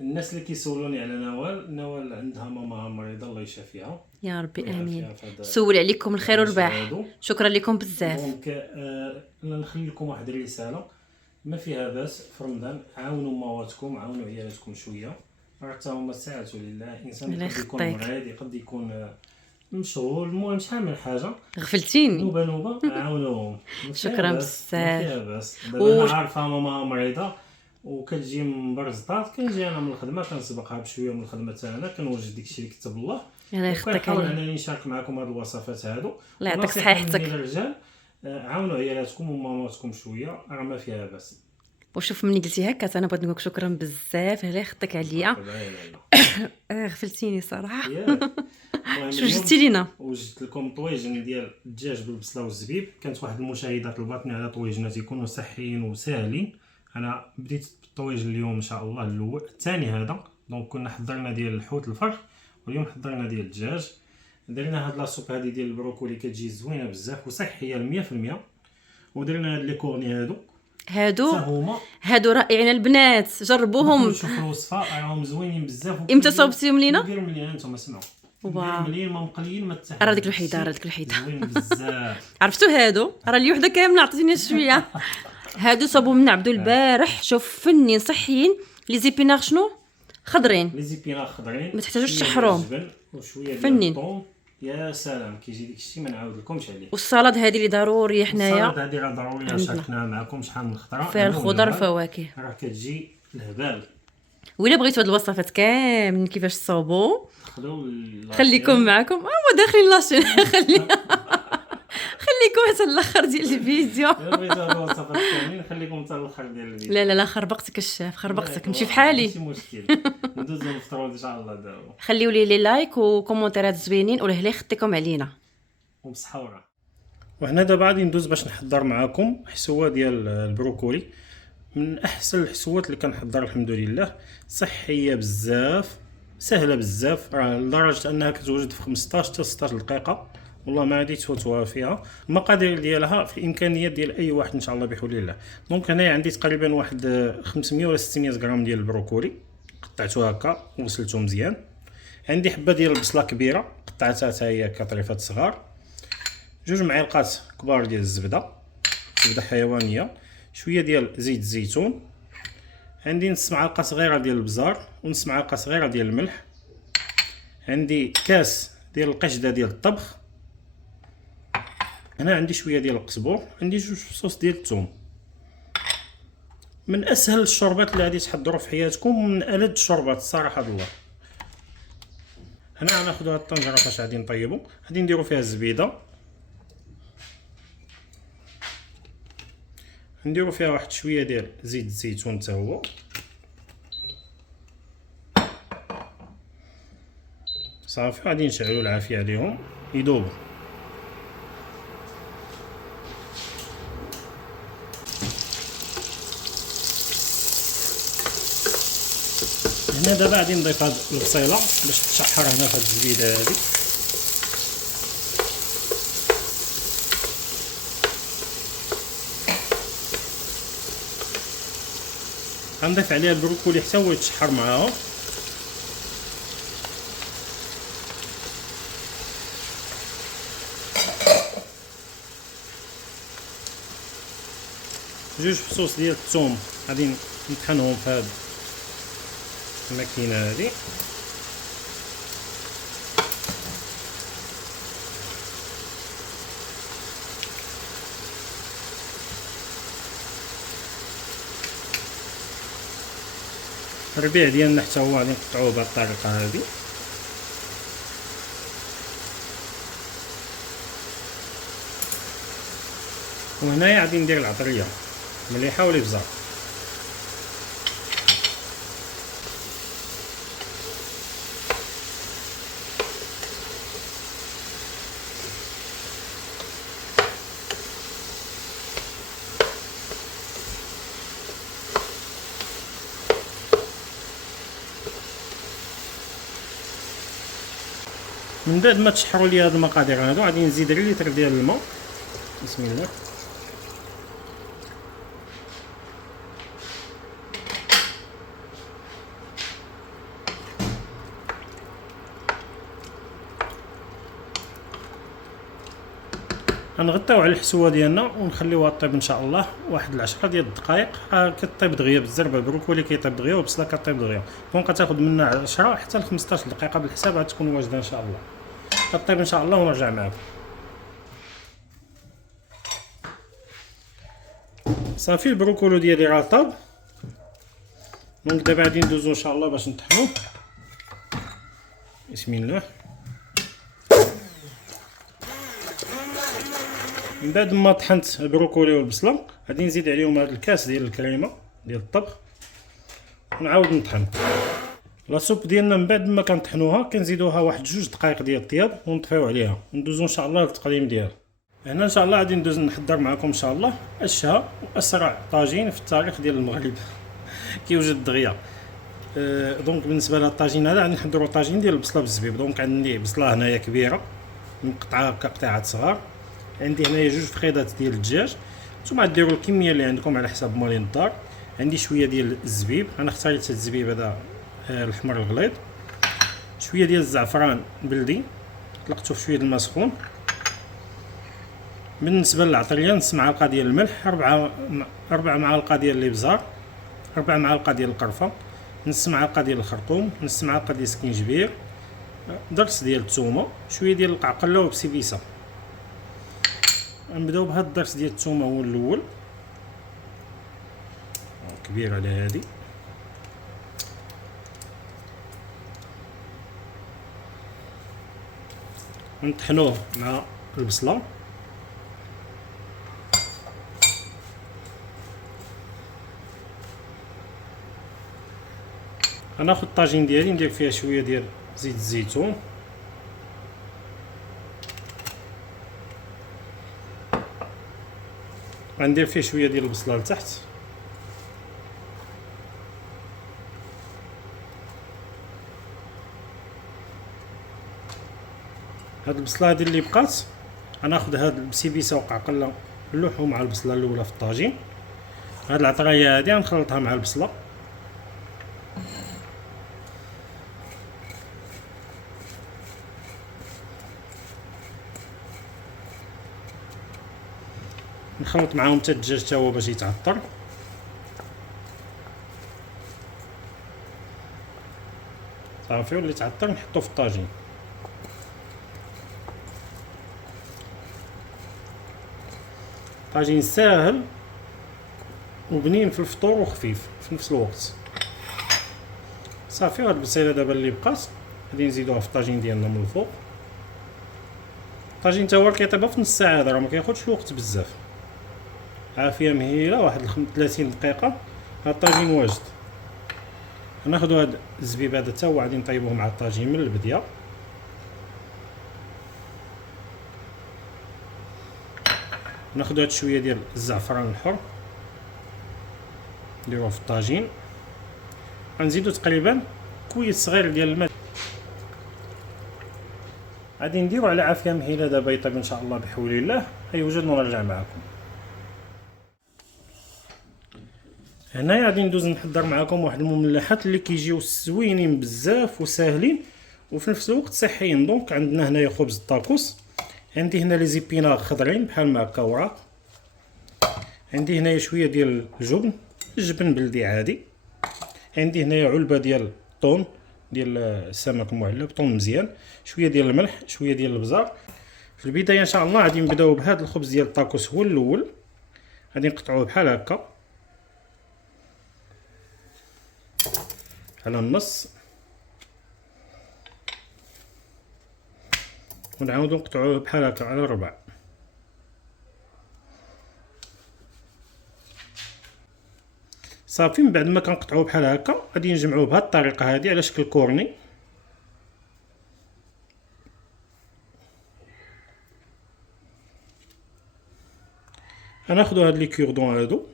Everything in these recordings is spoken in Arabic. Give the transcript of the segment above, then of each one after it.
الناس اللي كيسولوني على نوال عندها ماما مريضه الله يشافيها يا ربي امين. ويعافيها في هذا سول عليكم الخير والرباح، هادو. شكرا لكم بزاف. دونك انا نخلي لكم واحد الرساله ما فيها باس في رمضان، عاونوا مواتكم، عاونوا عيالاتكم شويه، راه حتى هما ساعه لله. انسان الله يقدر يكون يخطيك. مريض، يقدر يكون مشغول، المهم شحال من حاجه، غفلتيني. نوبه عاونوهم. ما فيها شكرا باس، ما بزاف. فيها باس. دابا انا عارفه ماما مريضه وكتجي مبرزطات، كنجي انا من الخدمه كنسبقها بشويه من الخدمه تاعنا، كنوجد داكشي اللي كتب الله، الله يخطيك وكنحاول عليه. انني نشارك معكم هاد الوصفات هادو. الله يعطيك ونصيحة مني صحيحتك. للرجال، عاونوا عيالاتكم وماماتكم شويه، راه ما فيها باس. وشوف مني قلتي هكا انا بغيت نقولك شكرا بزاف، الله يخطيك عليا. غفلتيني صراحه. ياك. شنو جبتي لينا؟ وجدت لكم طويجن ديال الدجاج بالبصله والزبيب. كانت واحد المشاهده طلباتني على طويجنات يكونوا صحيين وساهلين. انا بديت بالطويجن اليوم ان شاء الله الاول الثاني هذا. دونك كنا حضرنا ديال الحوت الفرخ، واليوم حضرنا ديال الدجاج. درنا هاد لاصوب هادي ديال البروكولي كتجي زوينه بزاف وصحيه 100%. ودرنا هاد لي كورني هادو هادو رائعين البنات، جربوهم. شوفوا الوصفه راهم زوينين بزاف. امتى صوبتيهم لينا؟ نديروا مليان نتوما سمعوا. واو. مليان ما مقليين ما تحت. راه ديك الوحيده زوين بزاف. عرفتوا هادو راه اللي وحده كامله عطيتيني شويه. هادو صابوهم من عبدو البارح. شوف فنين صحيين. لي زيبينار شنو خضرين، لي زيبينار خضرين، ما تحتاجوش شوية تحروم. ديال الجبن وشويه ديال فنين. الثوم. يا سلام كيجي داكشي ما نعاود لكمش عليه. والسلطه هذه اللي ضروريه حنايا، السلطه هذه راه ضروريه، شاركناها معكم شحال من خطره. فيها الخضر والفواكه، راه كتجي الهبال. وإلا بغيتوا هاد الوصفات كاملين كيفاش تصاوبوا دخلوا خليكم معكم. هو داخلين لاشين. خليكم حتى الاخر ديال الفيديو. الا بغيتوا هاد الوصفات كاملين خليكم حتى الاخر ديال الفيديو. لا خربقتك الشاف، خربقتك. نمشي بحالي. ماشي مشكل. ندوزو نفطروا ان شاء الله دابا. خليوا لي لايك وكومونتيرات زوينين، وله لي يخطيكم علينا وبصحه. وهنا دابا غادي ندوز باش نحضر معكم حسوه ديال البروكولي، من احسن الحسوات اللي كنحضر الحمد لله. صحيه بزاف، سهله بزاف، راه لدرجه انها كتوجد في 15 حتى 16 دقيقه. والله ما غادي تفوتوها فيها. المقادير ديالها في الامكانيات ديال اي واحد ان شاء الله بحول الله. دونك هنايا عندي تقريبا واحد 500 ولا 600 غرام ديال البروكولي قطعته هكا وغسلته مزيان. عندي حبه ديال البصله كبيره قطعتها حتى هي كطريفات صغار. 2 معالق كبار ديال الزبده حيوانيه. شويه ديال زيت الزيتون. عندي نص معلقه صغيره ديال البزار ونص معلقه صغيره ديال الملح. عندي كاس ديال القشده ديال الطبخ. هنا عندي شويه ديال القزبور. عندي 2 فصوص ديال الثوم. من اسهل الشوربات اللي غادي تحضروا في حياتكم، ومن الذ الشوربات الصراحه بالله. هنا غناخذوا هاد الطنجره فاش غادي نطيبوا. غادي نديروا فيها الزبيده، نديروا فيها واحد شويه ديال زيت الزيتون حتى هو. صافي غادي نشعلوا العافيه عليهم يذوبوا. هنا دابا غادي نضيف هاد البصيله باش تشحر هنا في هاد الزبيده هادي. غنضيف عليها البروكولي حتى هو يتشحر معاهم. جوج فصوص ديال الثوم غادي نطحنهم في هاد الماكينه هادي. الربيع ديالنا حتى هو غادي نقطعوه بهاد الطريقه هادي. وهنايا غادي ندير العطريه مليحه والابزار. من بعد ما تشحروا لي هاد المقادير هادو غادي نزيد غير لتر ديال الماء. بسم الله. غنغطيو على الحسوه ديالنا ونخليوها طيب ان شاء الله واحد 10 ديال الدقائق. كطيب دغيا بالزربه، البروكولي كيطيب دغيا والبصله كطيب دغيا، دونك غتاخد منا 10 حتى ل 15 دقيقه بالحساب غتكون واجده ان شاء الله. كطيب ان شاء الله ونرجع معكم. صافي البروكولو ديالي راه طاب، دونك دابا غادي ندوزو ان شاء الله باش نطحنوه. بسم الله. من بعد ما طحنت البروكولي والبصله غادي نزيد عليهم هذا الكاس ديال الكريمه ديال الطبخ ونعاود نطحن. لاصوب ديالنا من بعد ما كنطحنوها كنزيدوها واحد 2 دقائق ديال الطياب ونطفيو عليها وندوزو ان شاء الله للتقديم ديالها. هنا ان شاء الله غادي ندوز نحضر معكم ان شاء الله اشهى واسرع طاجين في التاريخ ديال المغرب كيوجد دغيا. دونك بالنسبه لهاد الطاجين هذا غادي نحضروا طاجين ديال البصله بالزبيب. دونك عندي بصله هنايا كبيره مقطعه كقطعات صغار، عندي هنايا 2 فخيدات ديال الدجاج، نتوما ديروا الكميه اللي عندكم على حسب مالين الدار. عندي شويه ديال الزبيب، انا اختاريت هاد الزبيب هذا الحمر الغليظ. شويه ديال الزعفران بلدي طلقته في شويه الماء سخون. بالنسبه للعطريه نص معلقه ديال الملح، 4 معالق ديال الابزار، 4 معالق ديال القرفه، نص معلقه ديال الخرطوم، نص معلقه ديال السكينجبير، درس ديال الثومه، شويه ديال القعقله وبسيبيسه. نبداو بهذا الدرس ديال الثومه هو الاول، كبير على هادي. نطحنوه مع البصله. غناخد الطاجين ديالي ندير فيها شويه ديال زيت الزيتون، غندير فيه شويه ديال البصله لتحت، هاد البصله هادي اللي بقات غناخد هاد البسيبيسه وقعقله نلوحو مع البصله الاولى في الطاجين. هاد العطريه هادي غنخلطها مع البصله، نخلط معاهم حتى الدجاج تا هو باش يتعطر. صافي واللي تعطر نحطو في الطاجين. طاجين ساهل وبنين في الفطور وخفيف في نفس الوقت. صافي هاد البصيله دابا اللي بقات غادي نزيدوها في الطاجين ديالنا من الفوق. الطاجين تا هو كيطيب في نص ساعه، هذا راه ما كياخذش الوقت بزاف. عافيه مهيله واحد 30 دقيقه هاد الطاجين واجد. غناخدو هاد الزبيب هذا تا هو غادي نطيبوه مع الطاجين من البدايه. ناخدو هاد شويه ديال الزعفران الحر نديروه في الطاجين. غنزيدو تقريبا كويس صغير ديال الماء. غادي نديرو على عافيه مهيله دابا يطيب ان شاء الله بحول الله. يوجد ونرجع معكم. هنايا غادي ندوز نحضر معكم واحد المملحات اللي كيجيو زوينين بزاف وساهلين وفي نفس الوقت صحيين. دونك عندنا هنايا خبز الطاكوس، عندي هنا لي زيبيناغ خضرين بحال ما هكا وراق، عندي هنايا شويه ديال الجبن بلدي عادي، عندي هنايا علبه ديال الطون ديال السمك المعلب طون مزيان، شويه ديال الملح، شويه ديال البزار. في البدايه ان شاء الله غادي نبداو بهذا الخبز ديال الطاكوس هو الاول. غادي نقطعوه بحال هكا على النص ونعاودو نقطعوه بحال هكا على الربع. صافي من بعد ما كنقطعوه بحال هكا غادي نجمعوه بهذه الطريقه هذه على شكل كورني. غناخدو هاد لي كوردون هادو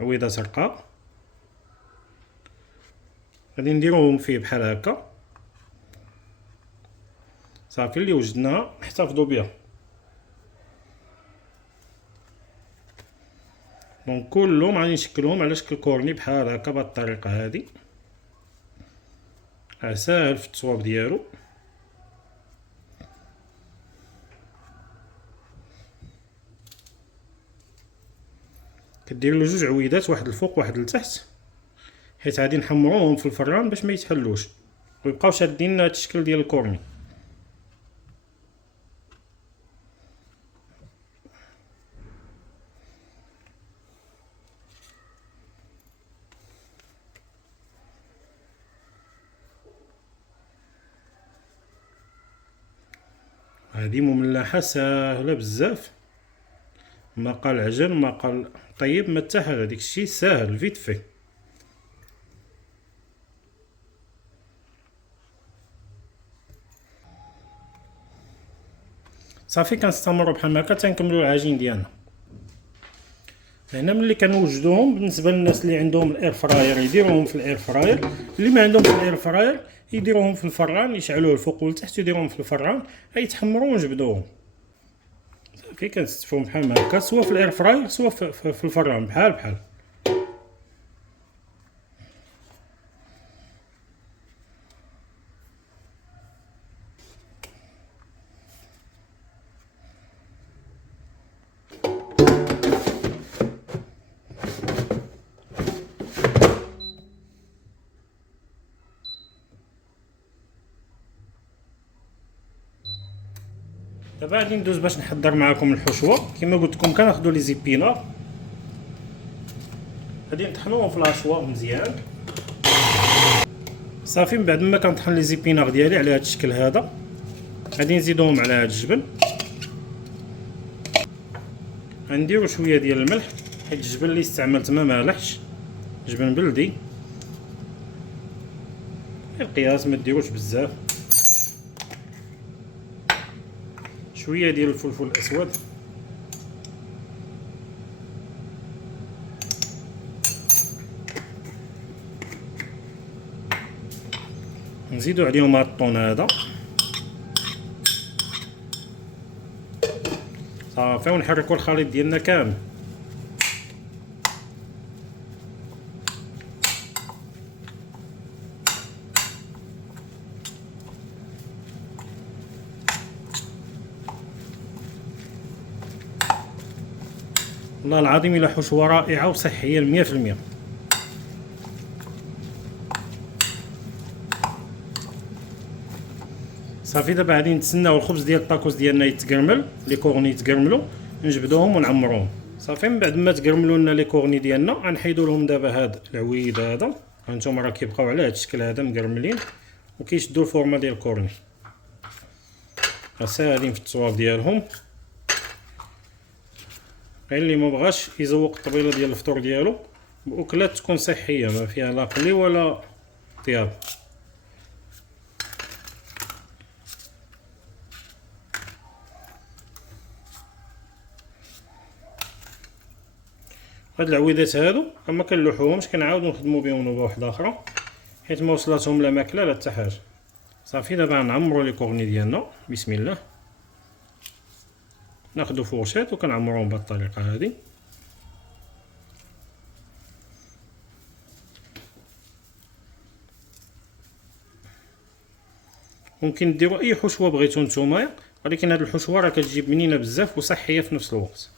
عويضه زرقاء، غادي نديروهم فيه بحال هكا. صافي اللي وجدناها نحتفظوا بها. دونك كلهم غادي نشكلهم على شكل كورني بحال هكا بهاد الطريقه هادي. ساهل في التصواب ديالو. كدير له جوج عويدات، واحد الفوق واحد لتحت، حيت غادي نحمروهم في الفران باش ما يتحلوش ويبقاو شادين هاد الشكل ديال الكورني. هذه مملحه ساهله بزاف، ما قال عجن ما قال طيب ما حتى حاجه، داك الشيء ساهل فيت في. صافي كنستمروا بحال هكا تنكملوا العجين ديالنا. هنا ملي كنوجدوهم بالنسبه للناس اللي عندهم الاير فراير يديروهم في الاير فراير، اللي ما عندهمش الاير فراير يديروهم في الفران، يشعلوه الفوق والتحت ويديروهم في الفران يتحمروا ونجبدوهم. صافي كنستفهم بحال هكا سواء في الاير فراير سواء في الفران بحال. دابا غادي ندوز باش نحضر معكم الحشوه. كما قلت لكم كناخذوا لي زيبينار، غادي نطحنوهم في العشوه مزيان. صافي من بعد ما كنطحن لي زيبينار ديالي على هذا الشكل هذا، غادي نزيدوهم على هذا الجبن. غنديروا شويه ديال الملح، حيت الجبن اللي استعملت ما مالحش، جبن بلدي القياس، ما ديروش بزاف. شويه ديال الفلفل الاسود، نزيدو عليهم هاد الطون هذا صافي، ونحركو الخليط ديالنا كامل. والله العظيم الا حشوه رائعه وصحيه 100%. صافي دابا غادي نتسناو الخبز ديال الطاكوس ديالنا يتقرمل، لي كورني يتقرملوا، نجبدوهم ونعمروهم. صافي من بعد ما تقرملوا لنا لي كورني ديالنا غنحيدوا لهم دابا هذا العويد هذا. هانتوما راه كيبقاو على هذا الشكل هذا مقرملين وكيشدوا الفورمه ديال الكورني، ساهلين في التصواب ديالهم. غير اللي ما بغاش يزوق الطبيله ديال الفطور ديالو باكلات تكون صحيه ما فيها لا قلي ولا طياب. هاد العويدات هادو ما كنلوحوهمش، كنعاودو نخدمو بهم نوبه واحده اخرى حيت ما وصلاتهم لا ماكله لا حتى حاجه. صافي دابا نعمرو لي كورني ديالنا بسم الله. ناخدو فورشيط وكنعمروهم بهاد الطريقه هادي. ممكن ديروا اي حشوه بغيتو نتوما، ولكن هاد الحشوه راه كتجي بنينه بزاف وصحيه في نفس الوقت.